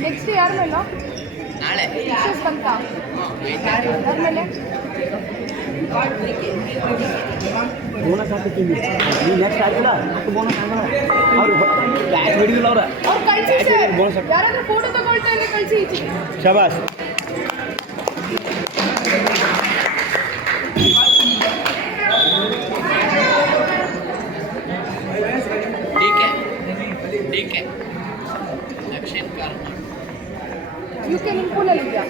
Next ಯಾರ ಮೇಲೆ ನಾಳೆ ಅಂತ ಯಾರ ಮೇಲೆ ಬೋನಸ್ ಹಾಕ್ತೀವಿ ನೀವು ನೆಕ್ಸ್ಟ್ ಆಗಿಲ್ಲ ಅಷ್ಟು ಬೋನಸ್ ಆಗಲ್ಲ ಅವರು ಕ್ಲಾಸ್ ಹಿಡಿದಿಲ್ಲ ಅವ್ರು ಕಳಿಸಿ ಬೋನಸ್ ಯಾರಾದ್ರೂ ಫೋಟೋ ತಗೊಳ್ತಾ ಇದ್ರೆ ಕಳಿಸಿ ಈಚೆಗೆ ಶಬಾಸ್ ಯುಕೆ ನಿಂಪುಲಲ್ಲಿ ಇದೆಯಾ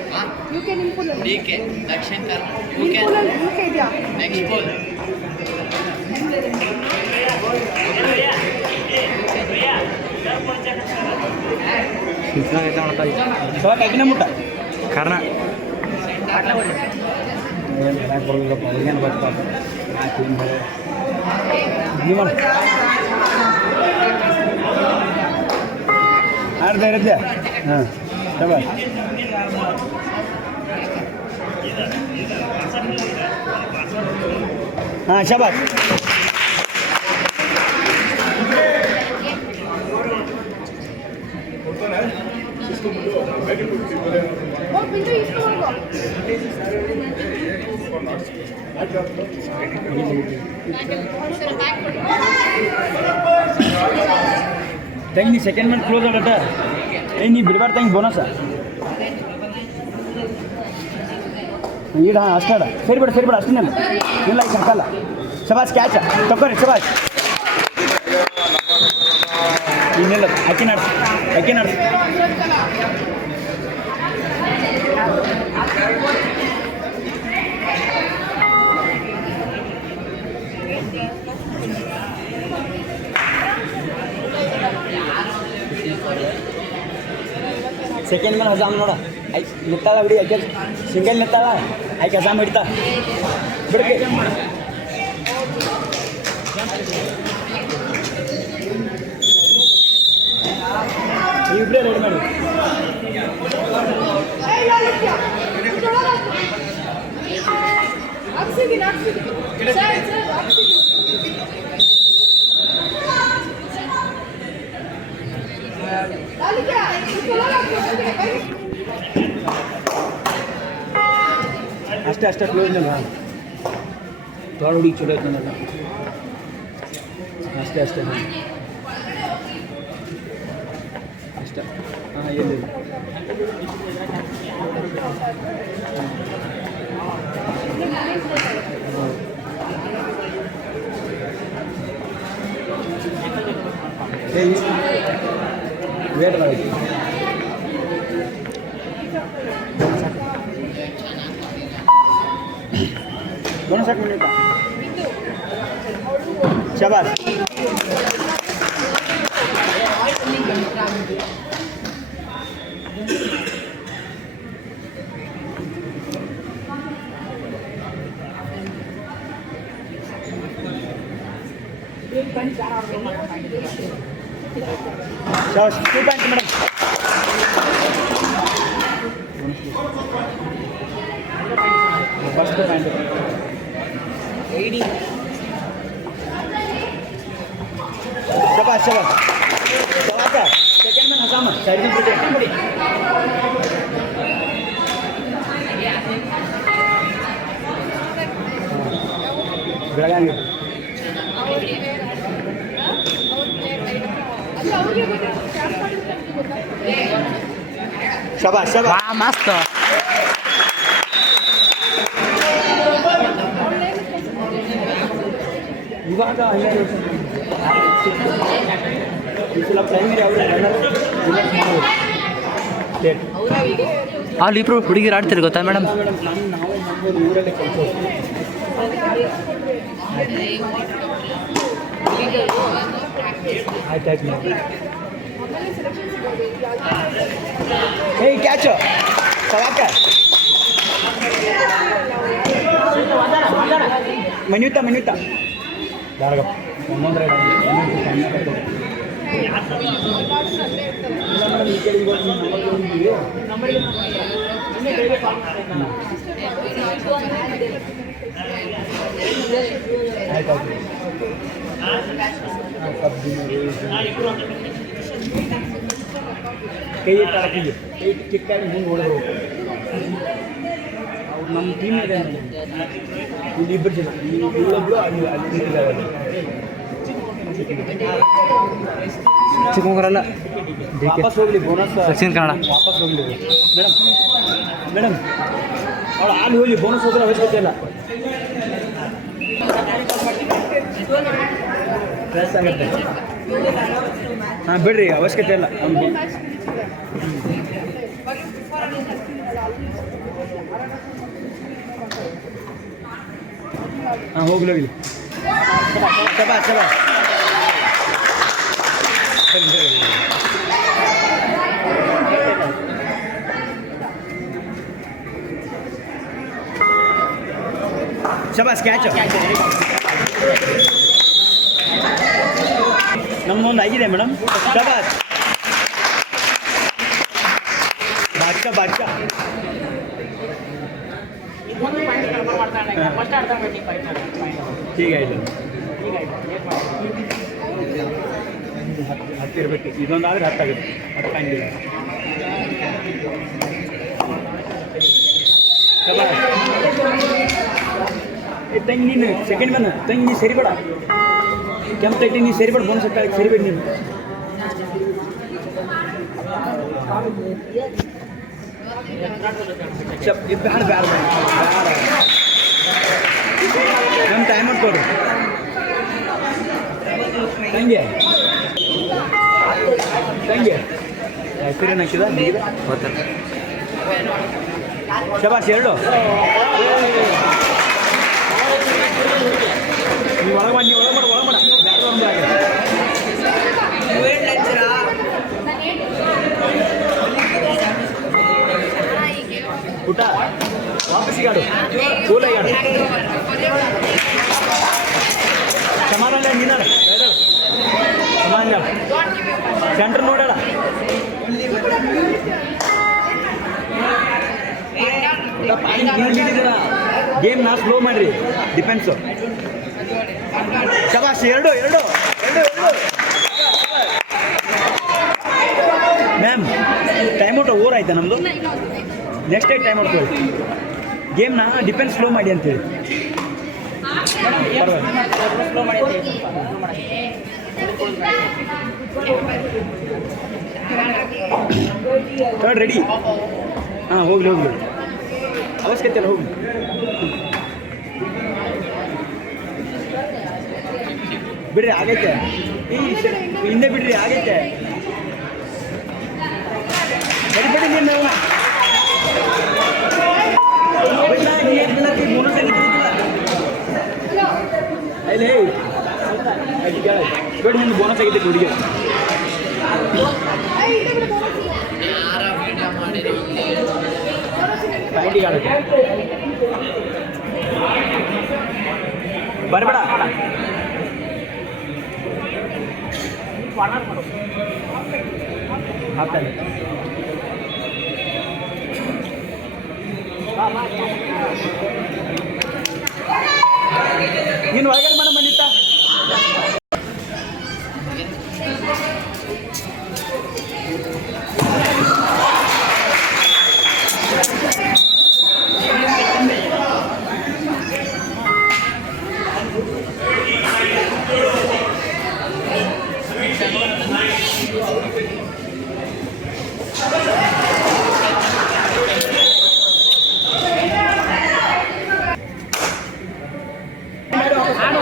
ಯುಕೆ ನಿಂಪುಲಲ್ಲಿ ಡಿಕೆ ದಕ್ಷಿಣ ಕರ್ನಾಟಕ ಯುಕೆ ಇದೆಯಾ ನೆಕ್ಸ್ಟ್ ಗೋಲ್ ಮುಟ್ಟ ಕಾರಣ ಏನು ಬರ್ತಾರೆ ಆಡ್ತಾ ಇರುತ್ತೆ ಹಾಂ ಶಬಾಸ್ ಹಾಂ ಶಬಾಸ್ ತಂಗಿ ನೀ ಸೆಕೆಂಡ್ ಮಂತ್ ಕ್ಲೋಸ್ ಆಗತ್ತ ನೀ ಬಿಡಬಾರ್ದು ತಂಗಿ ಬೋನಸ ಈಡ ಹಾಂ ಅಷ್ಟಾಡ ಸರಿಬೇಡ ಅಷ್ಟೇ ಇಲ್ಲ ಈಗ ಹಾಕಲ್ಲ ಶಬಾಸ್ ಕ್ಯಾಚ ತಗೋರಿ ಶಬಾಸ್ ಇನ್ನಿಲ್ಲ ಅಕ್ಕಿ ನಡ್ಸಿ ಸೆಕೆಂಡ್ ಮೇಲೆ ಹಜಾಮ್ ನೋಡ ಐ ನಿತ್ತಾಳ ಬಿಡಿ ಯಾಕೆ ಸಿಂಗಲ್ ನಿತ್ತಾಳ ಆಯ್ಕೆ ಹಜಾಮ್ ಹಿಡಿತಾ ಬಿಡಕ್ಕೆ ಇಬ್ಬರೇ ರೆಡಿ ಮಾಡಿ ಅಷ್ಟೇ ಕ್ಲೋಸ್ ನಲ್ಲ ತೋಡ ಹುಡುಗಿ ಚಲೋ ಐತೆ ನಲ್ಲ ಅಷ್ಟೇ ಹಾಂ ಎಲ್ಲಿ ವೇಟ್ ಮಾಡಿ ಬೋನಸ್ ಹಾಕಿ ಮಿನಿಟ ಶಬಾಸ್ ಶಬಾಸ್ 2 ಪಾಯಿಂಟ್ ಮೇಡಮ್ ಫಸ್ಟ್ ಪಾಯಿಂಟ್ ಶಬಾಸ್ ಸೆಕೆಂಡ್ ಮ್ಯಾನ್ ಹಸಾಮ ಸೈಡ್ में ಬಿಡಿ ಬೆಳಗಾವಿ ಶಬಾಸ್ ಮಸ್ತ್ ಇವಾಗ ಈ ಸಲ ಪ್ರೈಮರಿ ಅವರು ಸ್ಟೇಟ್. ಅಲ್ಲಿ ಇಬ್ರು ಹುಡುಗಿರು ಆಡ್ತೀರಿ ಗೊತ್ತಾ ಮೇಡಮ್? ಮೇಡಮ್ ನಾವು ನಮ್ಮದು ಊರಲ್ಲೇ ಕಲ್ಸೋದು. ಆಯ್ತು ಮೇಡಮ್. ಏಯ್ ಕ್ಯಾಚು ಸವಾಕ ಮನ್ಯೂತ ದಾರಗಪ್ಪ ಒಂದೊಂದ್ರೆ ಆಯ್ತು ಕೈ ತಾಕಿಗೆ ಕೈ ಚಿಕ್ಕಾಗಿ ಮುಂದೆ ಹೊಡೆದ್ರು. ಅವ್ರು ನಮ್ಮ ಟೀಮ್ ಇದೆ ಇಲ್ಲಿ ಇಬ್ಬರು ಜನ ಇಲ್ಲೊಬ್ರು ಅಲ್ಲಿ ಚಿಕ್ಕಮಗಳೂರಲ್ಲ ವಾಪಸ್ ಹೋಗ್ಲಿ ಬೋನಸ್ ದಕ್ಷಿಣ ಕನ್ನಡ ವಾಪಸ್ ಹೋಗ್ಲಿ ಮೇಡಮ್ ಅವಳು ಅಲ್ಲಿ ಹೋಗ್ಲಿ ಬೋನಸ್ ಹೋದ್ರೆ ಅವಶ್ಯಕತೆ ಇಲ್ಲ. ಪ್ರೆಸ್ ಆಗುತ್ತೆ. ಹಾಂ ಬಿಡ್ರಿ ಅವಶ್ಯಕತೆ ಇಲ್ಲ. ಹಾಂ ಹೋಗ್ಲಿ ಚಬಾ ಶಬಾಸ್ ಕ್ಯಾಚ್. ನಮ್ಮೊಂದು ಆಗಿದೆ ಮೇಡಮ್. ಶಬಾಸ್ ಬಾದ್ಶಾ ಹೀಗಾಯ್ತು. ಹತ್ತಿರಬೇಕು. ಇದೊಂದಾದ್ರೆ 10 ಆಗುತ್ತೆ. 10 ಪಾಯಿಂಟ್. ತಂಗಿ ನೀನು ಸೆಕೆಂಡ್ ಬಂದ ತಂಗಿ ನೀ ಸರಿಬೇಡ. ಕೆಂಪು ತಟ್ಟಿ ನೀ ಸರಿಬೇಡ. ಬೋನಸ್ ಸರಿಬೇಡ ನೀನು. ಬ್ಯಾಡ ನಮ್ಮ ಟೈಮ್ ಕೊಡು ತಂಗಿ ಸರಿ ಹಾಕಿದ ಶಬಾಸ್ 2. ನೀವು ಒಳಗಡೆ ಪುಟ ವಾಪಸ್ಸಿಗಾಡು ಕೂಲಾಗಾಡು ಸಮಾನ ನೀನಾರ ಸಮಾನ ಸೆಂಟ್ರ್ ನೋಡೋಣ. ಗೇಮ್ ನಾ ಸ್ಲೋ ಮಾಡ್ರಿ ಡಿಫೆನ್ಸು. ಶಬಾಷ್ 2 ಮ್ಯಾಮ್. ಟೈಮ್ ಔಟ್ ಓವರ್ ಆಯ್ತಾ ನಮ್ಮದು? ನೆಕ್ಸ್ಟ್ ಟೈಮ್ ಔಟ್ ಕೊಡಿ. ಗೇಮ್ನ ಡಿಫೆನ್ಸ್ ಸ್ಲೋ ಮಾಡಿ ಅಂತೇಳಿ. ಸ್ಲೋ ಮಾಡಿ ಥರ್ಡ್ ರೆಡಿ. ಹಾಂ ಹೋಗ್ಲಿ ಅವಶ್ಯಕತೆ ಅಲ್ಲ ಹೋಗ್ಲಿ. ಬಿಡ್ರಿ ಆಗೈತೆ. ಹಿಂದೆ ಬಿಡ್ರಿ ಆಗೈತೆ. ಬಿಡಿ ನೀವು ಅಲ್ಲಿ ಬಿಡಿ ನಿಮ್ದು ಬೋನಸ್ ಆಗೈತೆ ಹುಡುಗಿ. ಪಾಯಿಂಟಿಗೆ ಆಡೋದು ಬರಬೇಡ. ಹಾಕ್ತಾನೆ ನೀನು ಒಳಗಡೆ ಮೇಡಮ್ ಬಂದಿತ್ತ.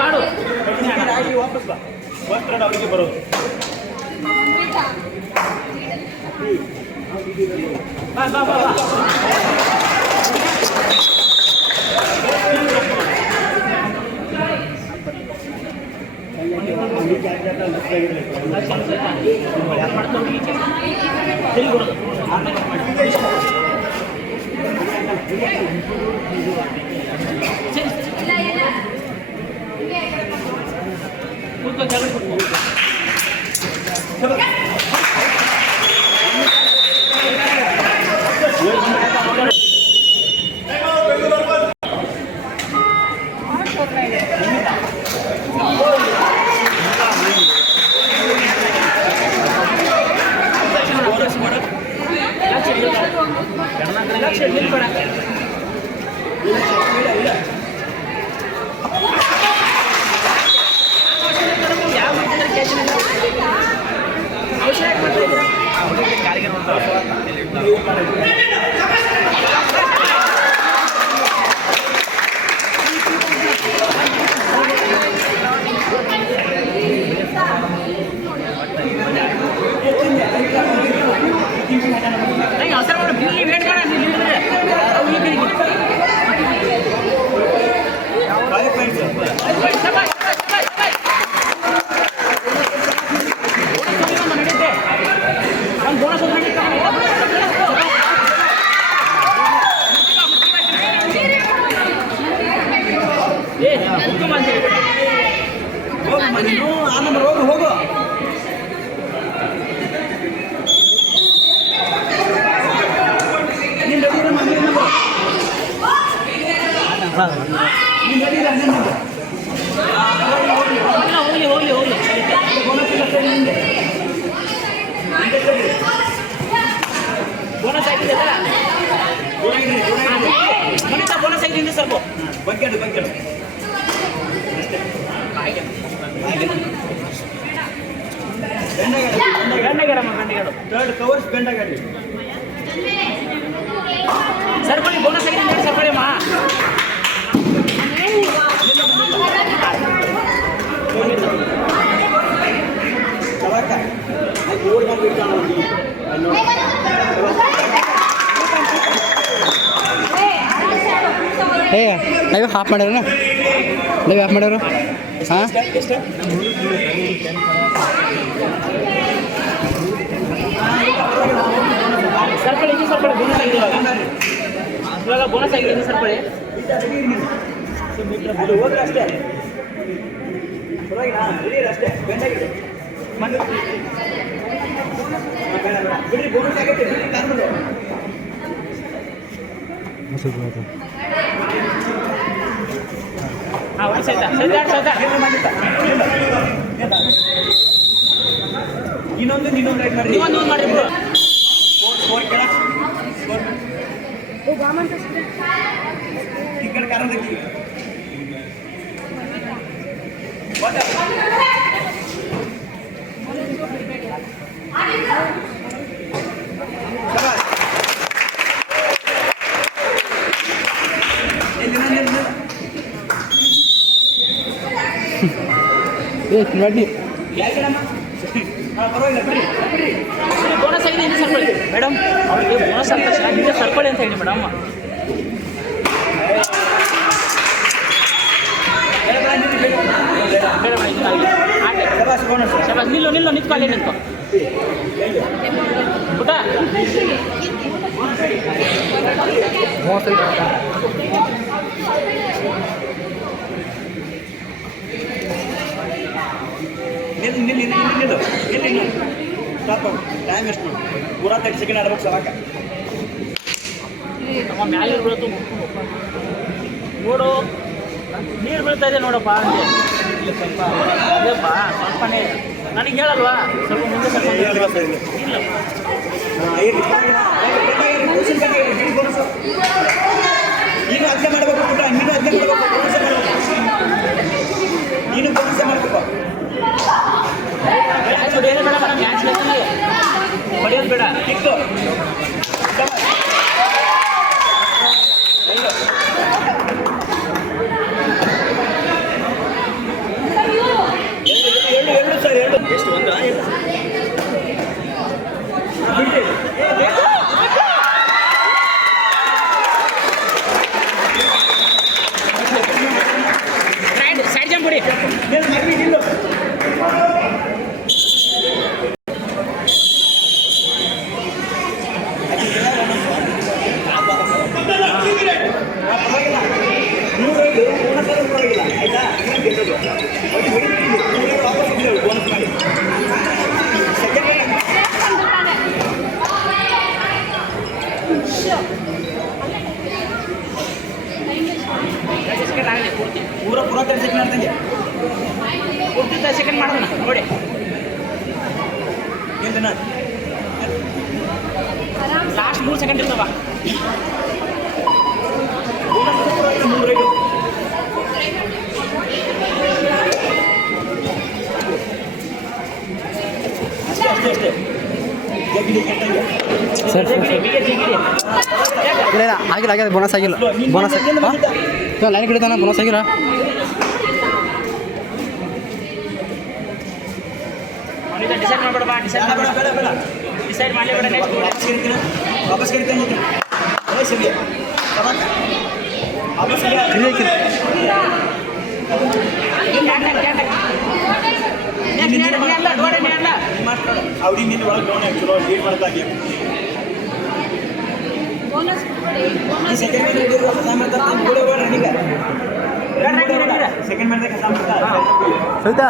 ಆಡು ಹೋಗು ಬೋನಸ್ ಆಗಿದೆ ಬೋನಸ್ ಆಗಿದೆ ಸ್ವಲ್ಪ ಬಗ್ಗೆಡು ಬೆಂಡಗಾಡು ಥರ್ಡ್ ಕವರ್ಸ್ ಬೆಂಡಗಾಡಿ ಸರ್ಕೊಳ್ಳಿ ಬೋನಸ್ ಆಗಿದೆ ನೋಡಿ ಸರ್ಕೊಳ್ಳಿ ಅಮ್ಮ ಏ ಲೈವ್ ಹಾಫ್ ಮಾಡ್ಯಾರ ಲೈವ್ ಹಾಫ್ ಮಾಡ್ಯಾರ ಹಾಂ ಸರ್ಕೊಳ್ಳಿ ಇದು ಸರ್ಕೊಳ್ಳಿ ಬೋನಸ್ ಆಗಿದೆ ಇವಾಗ ಬೋನಸ್ ಆಗಿದೆ ಇದು ಸರ್ಕೊಳ್ಳಿ ಹೋದ್ರೆ ಅಷ್ಟೇ ಪರವಾಗಿಲ್ಲ ಅಷ್ಟೇ ಬೆಂಡಾಗಿದೆ ಬಿಡಿ ಬೋನಸ್ ಆಗೈತೆ ಬಿಡಿ ಕಾರಣದು ಇನ್ನೊಂದು ರೈಟ್ ಮಾಡಿ ಮಾಡಿ ಸ್ಕೋರ್ ಕೇಳ ಟಿಕೆಟ್ ಕಾರಣ ನೋಡಿ ಬೋನಸ್ ಆಗಿದೆ ಇದು ಸರ್ಕೊಳ್ಳಿ ಮೇಡಮ್ ಅವ್ರಿಗೆ ಬೋನಸ್ ಅಂತ ಚೆನ್ನಾಗಿದೆ ಸರ್ಕೊಳ್ಳಿ ಅಂತ ಹೇಳಿ ಮೇಡಮ್ ಶಬಾಸ್ ನಿಲ್ಲು ನಿಂತ್ಕೊ ಅಲ್ಲೇ ನಿಂತ್ಕೊ ಪುಟ ನಿಲ್ಲು ಸ್ಟಾಪ್ ಟೈಮ್ ಎಷ್ಟು ಪೂರಾ 30 ಸೆಕೆಂಡ್ ಆಡ್ಬೇಕು ಸಾಕ ನಮ್ಮ ಮ್ಯಾಲೆ ಬೀಳತ್ತು ನೋಡು ನೀರು ಬೀಳ್ತಾ ಇದೆ ನೋಡಪ್ಪ ಅಂದೆ ಇಲ್ಲಿ ಸ್ವಲ್ಪ ಅದೇಪ್ಪ ಸ್ವಲ್ಪನೇ ನನಗೆ ಹೇಳಲ್ವಾ ಸ್ವಲ್ಪ ಮುಂದೆ ಸ್ವಲ್ಪ ಇಲ್ಲ ನೀನು ಅರ್ಥ ಮಾಡಬೇಕು ಪುಟ್ಟ ನೀನು ಅರ್ಥ ಮಾಡಬೇಕು ನೀನು ಬೋನಸ್ ಮಾಡಬೇಕು ಹೊಡೆಯೋದು ಬೇಡ ಮೇಡಮ್ ಮ್ಯಾಚ್ ಹೊಡೆಯೋದು ಬೇಡ ಕಿಕ್ಕು ಎಷ್ಟು ಒಂದು ಬಿಡಿ ಸೆಕೆಂಡ್ ಆಗಲಿ ಪೂರ್ತಿ ಪೂರ 30 ಸೆಕೆಂಡ್ ಆಡ್ತಂಗೆ ಪೂರ್ತಿ ಸೆಕೆಂಡ್ ಮಾಡೋಣ ನೋಡಿ ಏನ್ ಲಾಸ್ಟ್ 3 ಸೆಕೆಂಡ್ ಇರ್ತವ ಸರ್ ಇಲ್ಲ ಆಗಿಲ್ಲ ಆಗ್ಯದ ಬೋನಸ್ ಆಗಿಲ್ಲ ಬೋನಸ್ ಲೈನ್ ಹಿಡಿತಾನ ಬೋನಸ್ ಆಗಿಲ್ಲ ಡಿಸೈಡ್ ಮಾಡಬೇಡ ಡಿಸೈಡ್ ಮಾಡಲೇಬೇಡ ನೆಕ್ಸ್ಟ್ ವಾಪಸ್ ಕರಿತಾನೆ ಸರಿ ವಾಪಸ್ ಅವ್ರಿಗೆ ನೀನು ಒಳಗೆ ಡೌನ್ ಚಲೋ ಲೀಡ್ ಮಾಡ್ತಾಗೆ ಸೆಕೆಂಡ್ ಸೆಕೆಂಡ್ ಮಾಡಿದಾಗ ಸವಿತಾ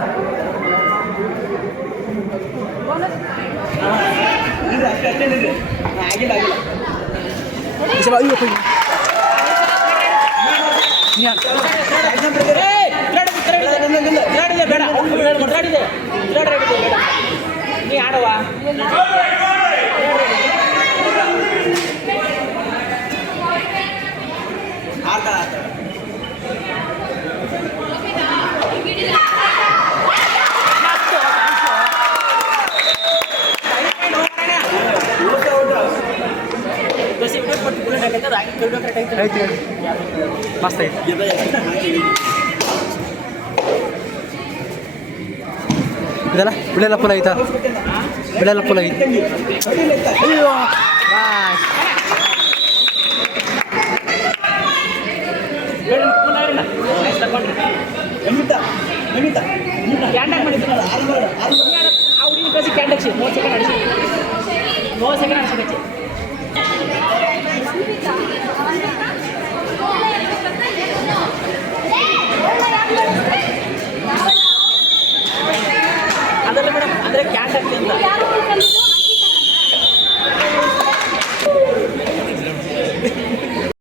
ಆಗಿಲ್ಲ ಆಗಿಲ್ಲ ನೀ ಆಡುವ ಆಡ್ತಾ ಐತಿ ಮಸ್ತ್ ಐತಿ ಇದೆಲ್ಲ ಬಿಳೆಲ್ಲ ಫುಲ್ ಐತಾ ಬಿಳೆಲ್ಲ ಫುಲ್ ಐತಿ ಅಯ್ಯೋ ಬಾಸ್ ಕ್ಯಾಂಡಕ್ ಮಾಡಿದ್ದು ಆ ಹುಡುಗಿ ಕಳಿಸಿ ಕ್ಯಾಂಡಕ್ಸಿ 30 ಸೆಕೆಂಡ್ ಅಡಿಸಿ 30 ಸೆಕೆಂಡ್ ಅಡಿಸಿ